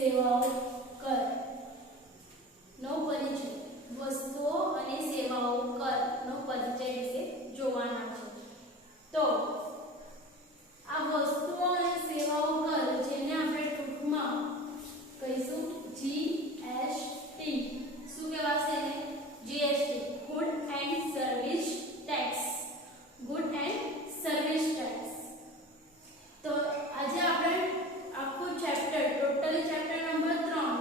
સેવાઓ કર નો પરિચય વસ્તુઓ અને સેવાઓ કર નો પરિચય વિશે જોવાના છે. તો આ વસ્તુઓ અને સેવાઓ કર જેને આપણે ટૂંકમાં કહીશું જીએસટી. શું કહેવાશે એને? GST, good and service tax. Good and service tax. તો આજે આપણે આખું ચેપ્ટર ટોટલી ચેપ્ટર નંબર 3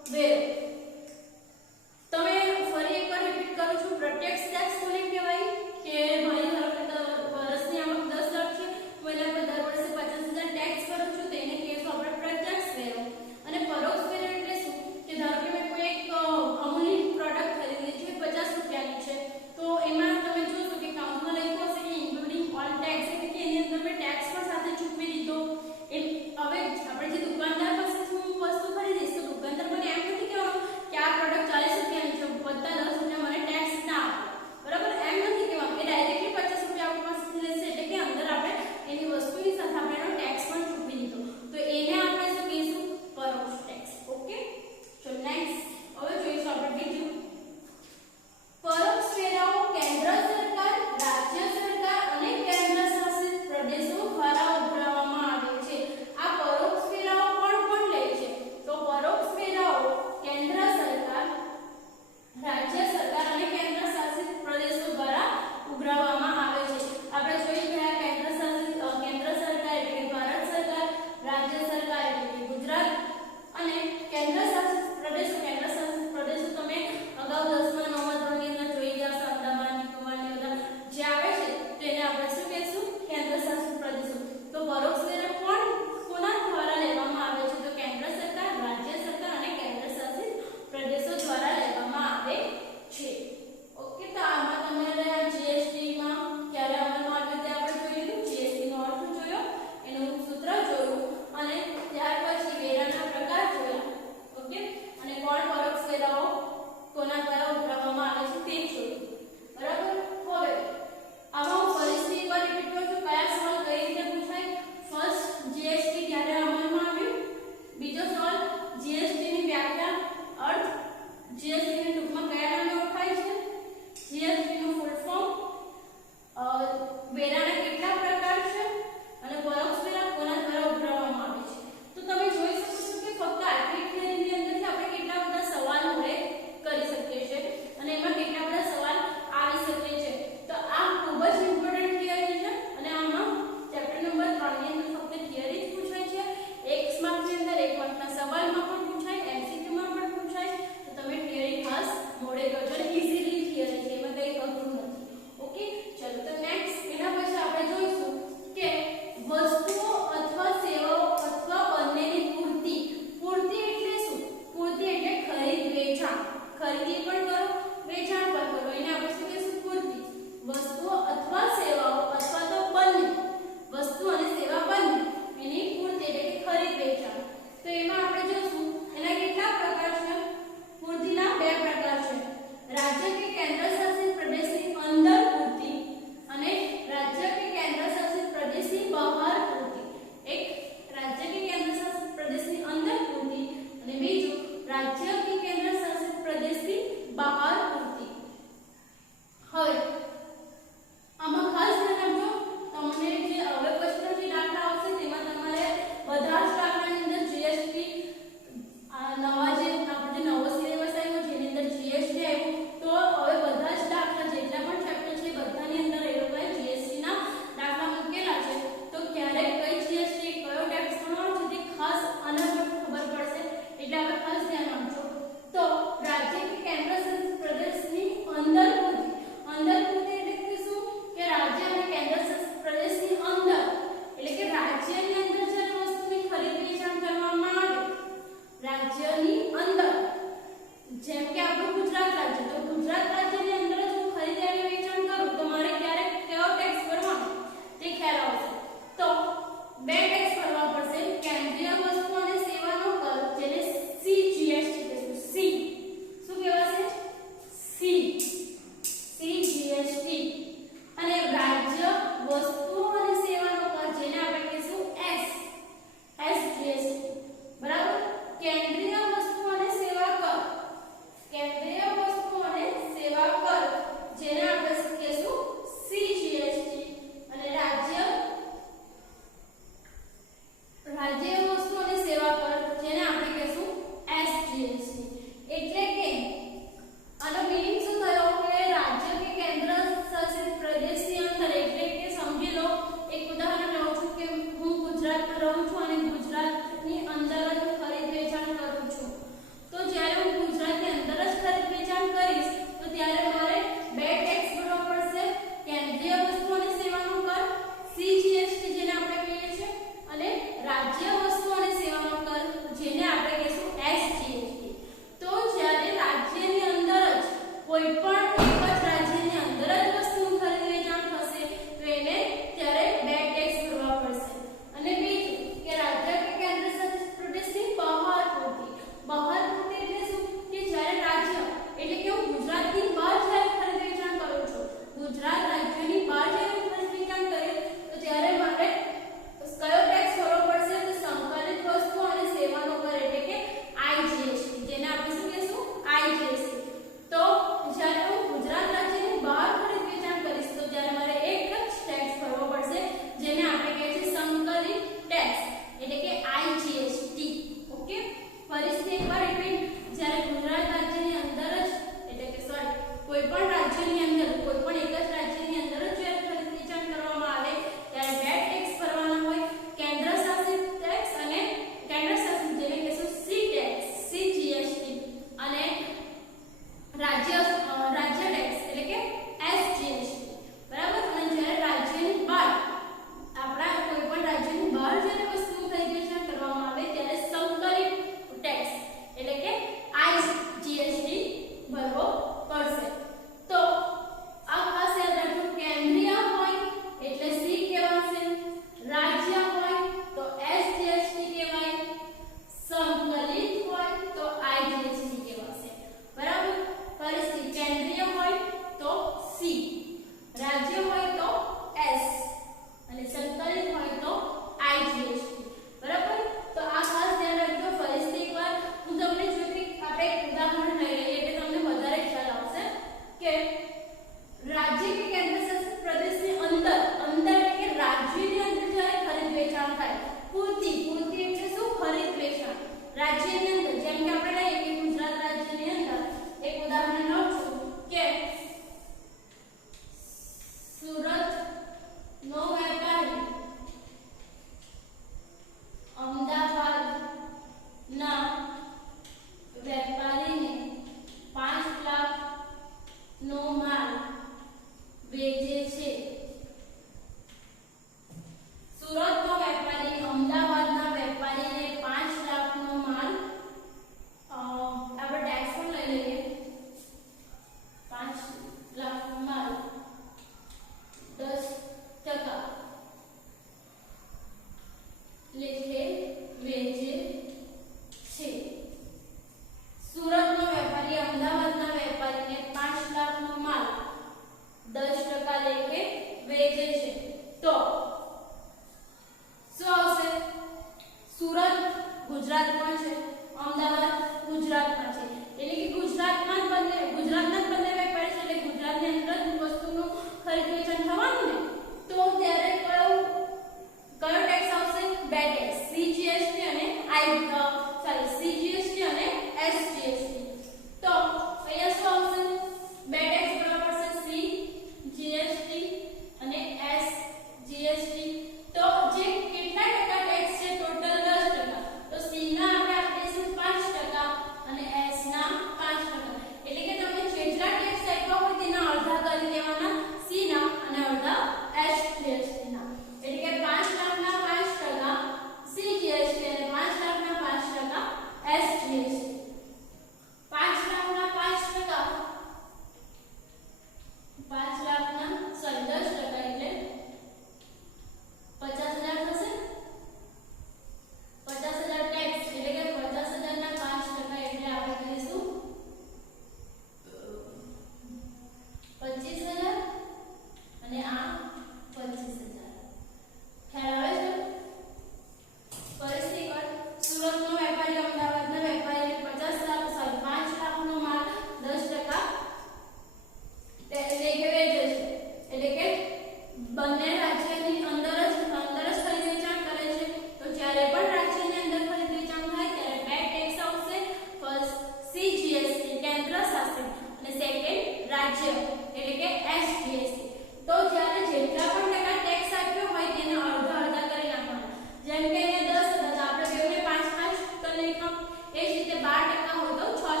એટલે કે એસજીએસટી. તો જ્યારે જેટલા પણ ટકા ટેક્સ આપ્યો હોય તેને અડધા અડધા કરી નાખવાના. જેમ કે અહીંયા 10 હતા તો આપણે બેને 5 5 કરી નાખ્યા. એ જ રીતે 12% હોય તો 6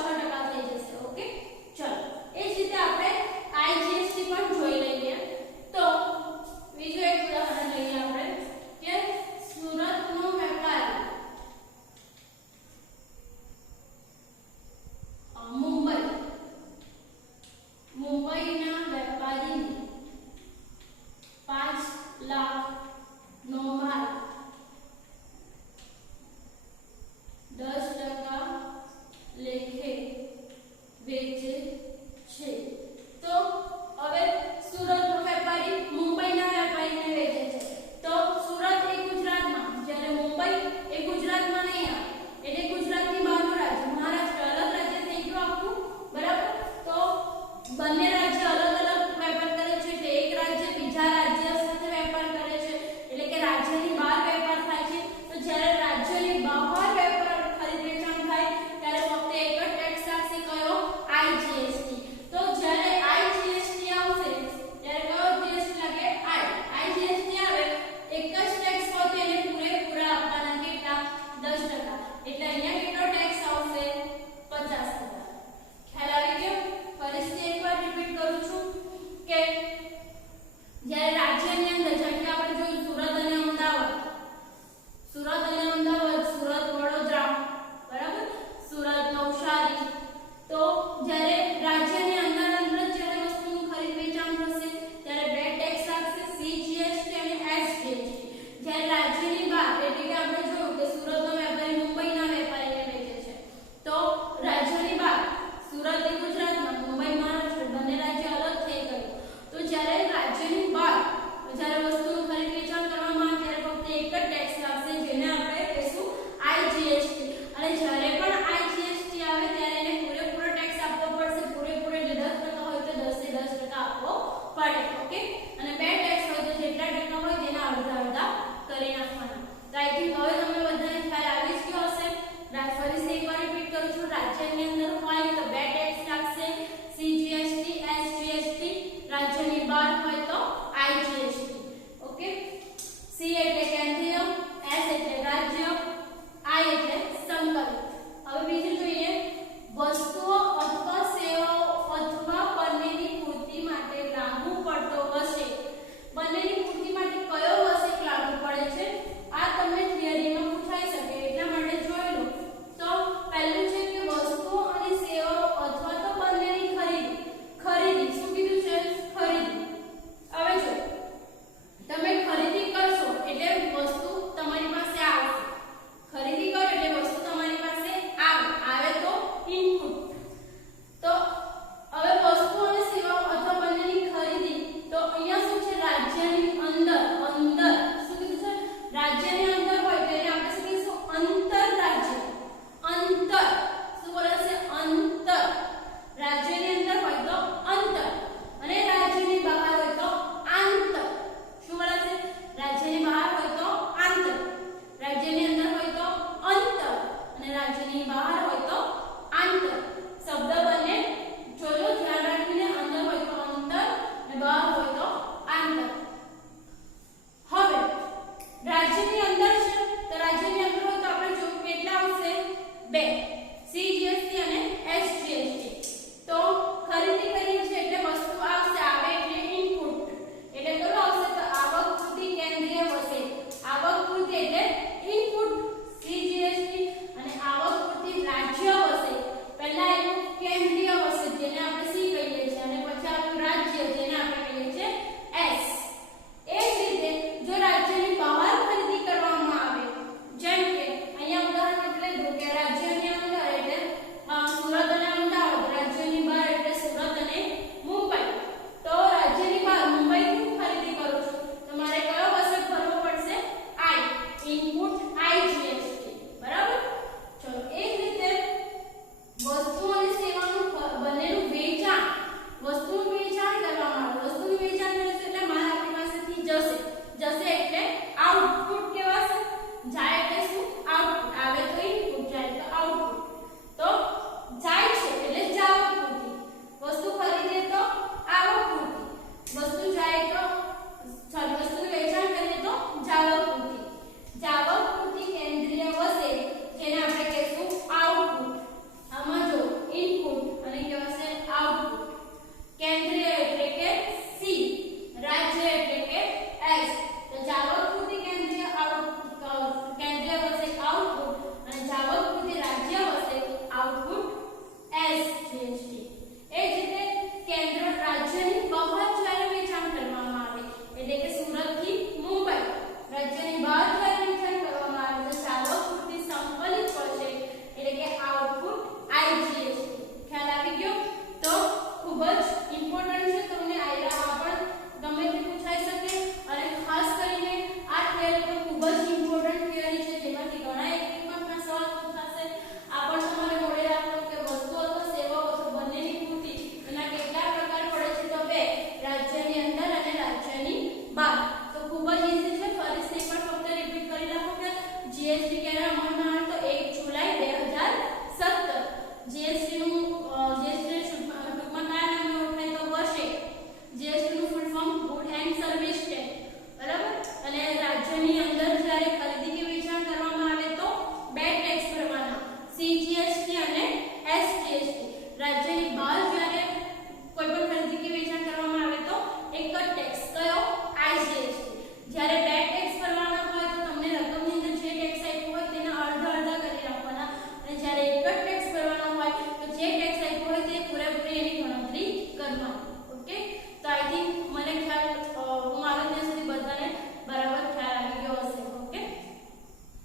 થઈ જશે. ઓકે, ચલો એ જ રીતે આપણે આઈજીએસટી પણ જોઈ લઈએ. તો બીજું એક ઉદાહરણ લઈએ આપણે કે સુરતનો વેપારી મુંબઈના વેપારીને 5 લાખનો માલ 10% લેખે વેચે છે. તો હવે સુરતનો વેપારી મુંબઈના વેપારીને વેચે છે. તો સુરત એ ગુજરાતમાં, જ્યારે મુંબઈ એ ગુજરાતમાં નહીં આવે, એટલે ગુજરાતની બહારનું રાજ્ય મહારાષ્ટ્ર અલગ રાજ્ય થઈ ગયું આખું, બરાબર. તો બંને રાજ્ય અલગ અલગ વેપાર કરે છે, એટલે એક રાજ્ય બીજા રાજ્ય સાથે વેપાર કરે છે, એટલે કે રાજ્યની બહાર વેપાર થાય છે. તો જ્યારે રાજ્યની બહાર વેપાર ખરીદ વેચાણ થાય ત્યારે ફક્ત એક જ ટેક્સ લાગશે, કયો? આઈજીએસટી. તો જ્યારે આઈજીએસટી આવશે ત્યારે કયો જીએસટી લાગે? આઈજીએસટી આવે એક જ ટેક્સ હોય તો એને પૂરેપૂરા આપવાના. કેટલા? 10%. એટલે અહીંયા કેટલો ટેક્સ આવશે? 50%. ખ્યાલ આવી ગયો? ફરીથી એકવાર રિપીટ કરું છું કે જ્યારે રાજ્યની અંદર, જેમ કે આપણે જોયું સુરત અને અમદાવાદ, સુરત વડોદરા, બરાબર, સુરત નવસારી. તો જ્યારે રાજ્યની અંદર જ્યારે વસ્તુનું ખરીદ વેચાણ થશે ત્યારે બે ટેક્સ લાગશે, સીજીએસટી અને એસજીએસટી. જ્યારે રાજ્યની બહાર, એટલે કે આપણે જોયું કે સુરતનો વેપારી મુંબઈના વેપારીને વેચે છે, તો રાજ્યની બહાર સુરત એ ગુજરાતમાં, મુંબઈ મહારાષ્ટ્ર, બંને રાજ્ય અલગ થઈ ગયું. તો જ્યારે રાજ્યની બહાર જ્યારે વસ્તુનું ખરીદ વેચાણ કરવામાં આવે ત્યારે ફક્ત એક જ ટેક્સ લાગશે, જેને આપણે કહીશું આઈજીએસટી. અને જ્યારે પણ આઈજીએસટી આવે ત્યારે એને પૂરેપૂરો ટેક્સ આપવો પડશે. પૂરેપૂરો એટલે 10% હોય તો 10% આપવો પડે. ઓકે, અને બે ટેક્સ હોય તો જેટલા ટકા હોય તેના અડધા અડધા કરી નાખવાના. તો આઈ થિંક હવે તમને બધાને ખ્યાલ આવી જ ગયો હશે. ફરીથી એકવાર રિપીટ કરું છું. રાજ્યની અંદર હોય તો બે ટેક્સ લાગશે, સીજીએસટી, એસજીએસટી. રાજ્યની બહાર હોય તો આઈજીએસટી.